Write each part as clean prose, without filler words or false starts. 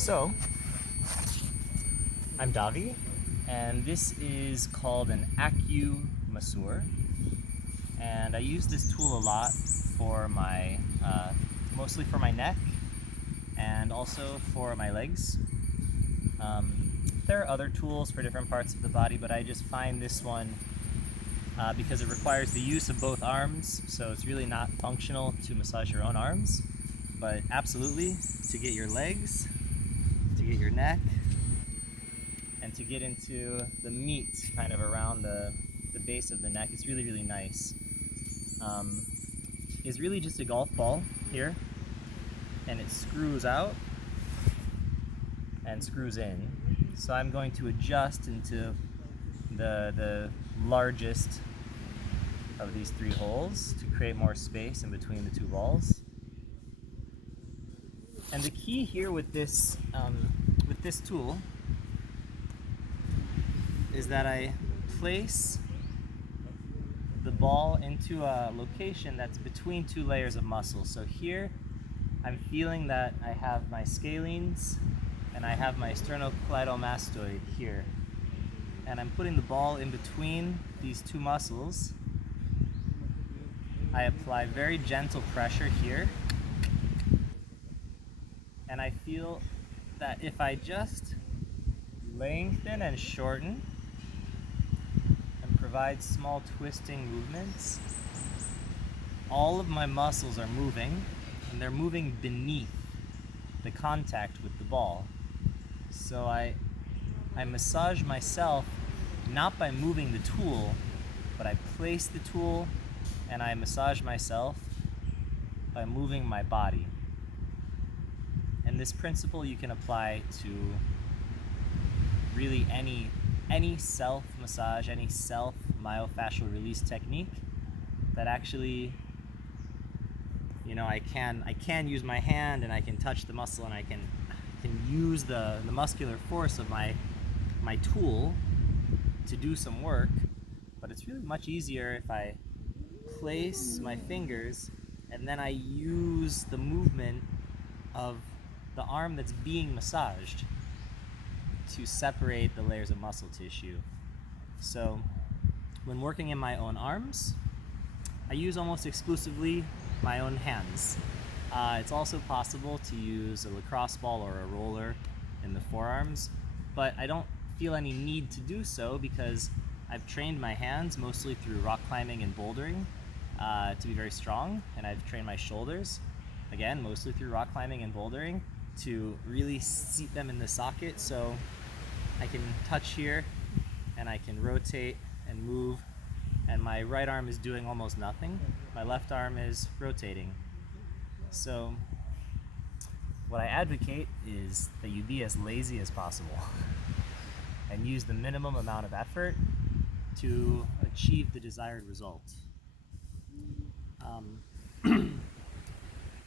So, I'm Davi, and this is called an acu-masseur, and I use this tool a lot for my, mostly for my neck, and also for my legs. There are other tools for different parts of the body, but I just find this one because it requires the use of both arms, so it's really not functional to massage your own arms, but absolutely to get your legs, to get your neck, and to get into the meat kind of around the base of the neck. It's really, really nice. It's really just a golf ball here, and it screws out and screws in. So I'm going to adjust into the largest of these three holes to create more space in between the two balls. And the key here with this tool is that I place the ball into a location that's between two layers of muscle. So here I'm feeling that I have my scalenes and I have my sternocleidomastoid here. And I'm putting the ball in between these two muscles. I apply very gentle pressure here. And I feel that if I just lengthen and shorten and provide small twisting movements, all of my muscles are moving, and they're moving beneath the contact with the ball. So I massage myself not by moving the tool, but I place the tool and I massage myself by moving my body. And this principle you can apply to really any self-massage, any self-myofascial release technique that actually, I can use my hand and I can touch the muscle and I can use the muscular force of my tool to do some work, but it's really much easier if I place my fingers and then I use the movement of the arm that's being massaged to separate the layers of muscle tissue. So when working in my own arms, I use almost exclusively my own hands. It's also possible to use a lacrosse ball or a roller in the forearms, but I don't feel any need to do so because I've trained my hands mostly through rock climbing and bouldering to be very strong, and I've trained my shoulders, again, mostly through rock climbing and bouldering, to really seat them in the socket so I can touch here and I can rotate and move, and my right arm is doing almost nothing. My left arm is rotating. So what I advocate is that you be as lazy as possible and use the minimum amount of effort to achieve the desired result.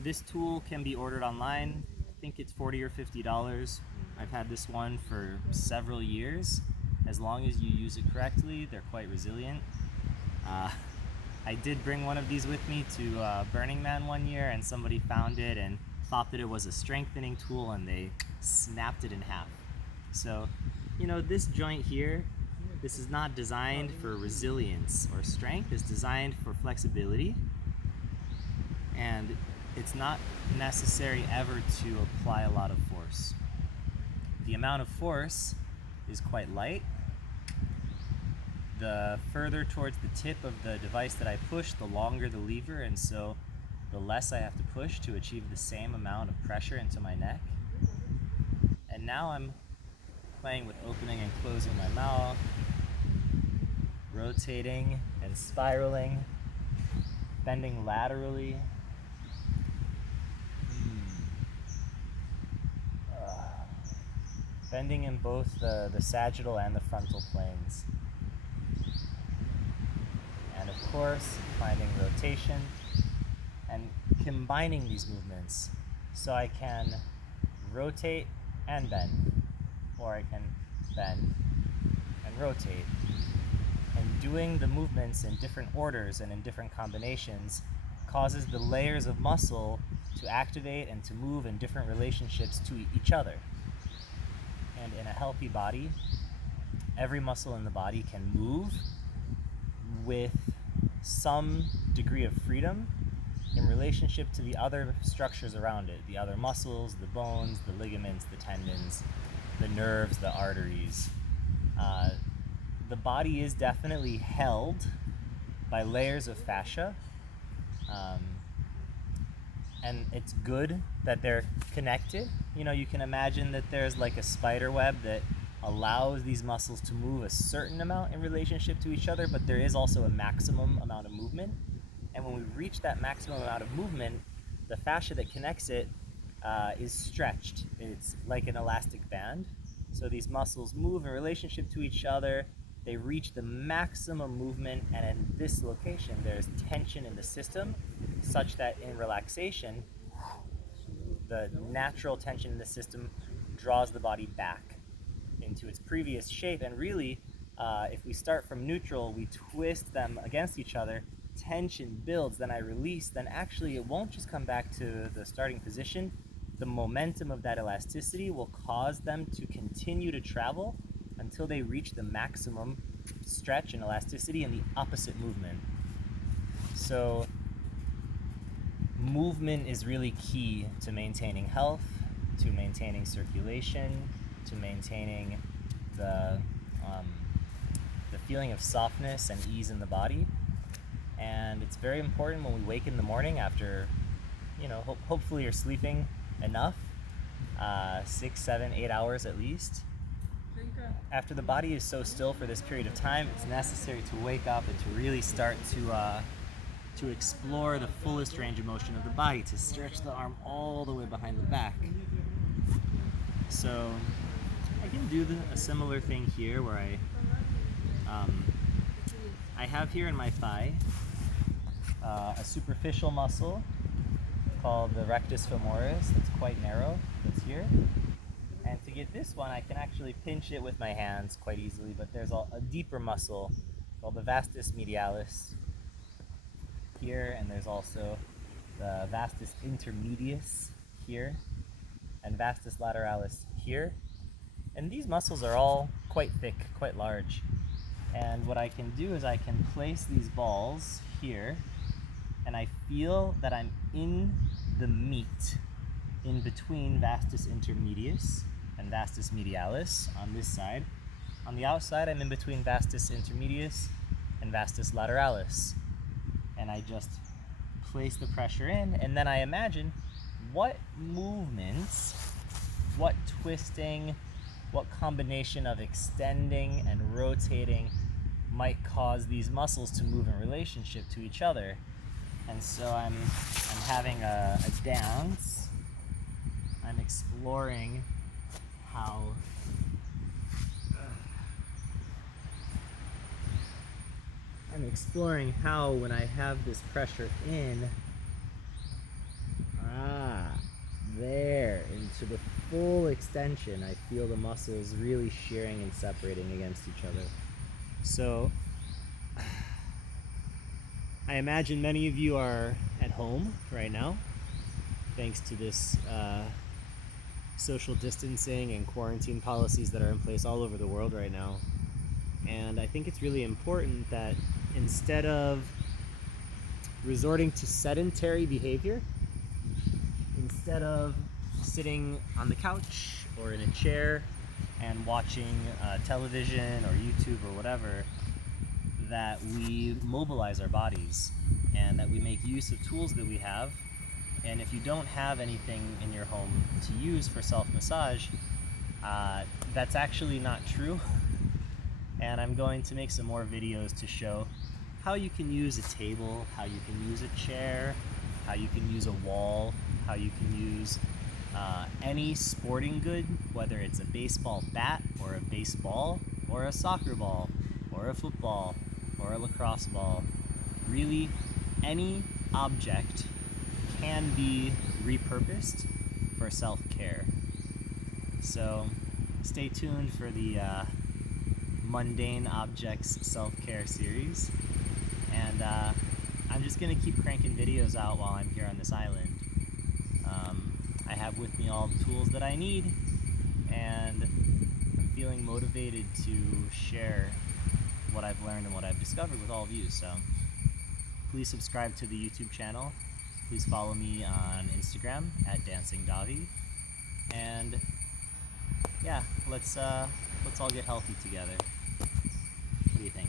This tool can be ordered online. I think it's $40 or $50. I've had this one for several years. As long as you use it correctly, they're quite resilient. I did bring one of these with me to Burning Man one year, and somebody found it and thought that it was a strengthening tool, and they snapped it in half. So, this joint here, this is not designed for resilience or strength. It's designed for flexibility, and it's not necessary ever to apply a lot of force. The amount of force is quite light. The further towards the tip of the device that I push, the longer the lever, and so the less I have to push to achieve the same amount of pressure into my neck. And now I'm playing with opening and closing my mouth, rotating and spiraling, bending laterally. Bending in both the sagittal and the frontal planes. And of course, finding rotation and combining these movements so I can rotate and bend, or I can bend and rotate. And doing the movements in different orders and in different combinations causes the layers of muscle to activate and to move in different relationships to each other. And in a healthy body, every muscle in the body can move with some degree of freedom in relationship to the other structures around it, the other muscles, the bones, the ligaments, the tendons, the nerves, the arteries. The body is definitely held by layers of fascia, and it's good that they're connected. You know, you can imagine that there's like a spider web that allows these muscles to move a certain amount in relationship to each other, but there is also a maximum amount of movement. And when we reach that maximum amount of movement, the fascia that connects it is stretched. It's like an elastic band. So these muscles move in relationship to each other. They reach the maximum movement, and in this location, there's tension in the system, such that in relaxation, the natural tension in the system draws the body back into its previous shape. And really, if we start from neutral, we twist them against each other, tension builds, then I release, then actually it won't just come back to the starting position. The momentum of that elasticity will cause them to continue to travel until they reach the maximum stretch and elasticity in the opposite movement. So movement is really key to maintaining health, to maintaining circulation, to maintaining the feeling of softness and ease in the body. And it's very important when we wake in the morning after, you know, hopefully you're sleeping enough, 6, 7, 8 hours at least. After the body is so still for this period of time, it's necessary to wake up and to really start to explore the fullest range of motion of the body, to stretch the arm all the way behind the back. So I can do a similar thing here where I have here in my thigh a superficial muscle called the rectus femoris that's quite narrow, that's here. And to get this one, I can actually pinch it with my hands quite easily, but there's a deeper muscle called the vastus medialis here, and there's also the vastus intermedius here, and vastus lateralis here. And these muscles are all quite thick, quite large. And what I can do is I can place these balls here, and I feel that I'm in the meat in between vastus intermedius and vastus medialis on this side. On the outside, I'm in between vastus intermedius and vastus lateralis. And I just place the pressure in, and then I imagine what movements, what twisting, what combination of extending and rotating might cause these muscles to move in relationship to each other. And so I'm having a dance. I'm exploring how when I have this pressure in, there, into the full extension, I feel the muscles really shearing and separating against each other. So I imagine many of you are at home right now, thanks to this social distancing and quarantine policies that are in place all over the world right now. And I think it's really important that instead of resorting to sedentary behavior, instead of sitting on the couch or in a chair and watching television or YouTube or whatever, that we mobilize our bodies and that we make use of tools that we have. And if you don't have anything in your home to use for self-massage, that's actually not true. And I'm going to make some more videos to show how you can use a table, how you can use a chair, how you can use a wall, how you can use any sporting good, whether it's a baseball bat or a baseball or a soccer ball or a football or a lacrosse ball. Really, any object can be repurposed for self-care. So stay tuned for the Mundane Objects Self-Care series. And I'm just going to keep cranking videos out while I'm here on this island. I have with me all the tools that I need, and I'm feeling motivated to share what I've learned and what I've discovered with all of you. So please subscribe to the YouTube channel. Please follow me on Instagram at Dancing Davi. And yeah, let's all get healthy together. What do you think?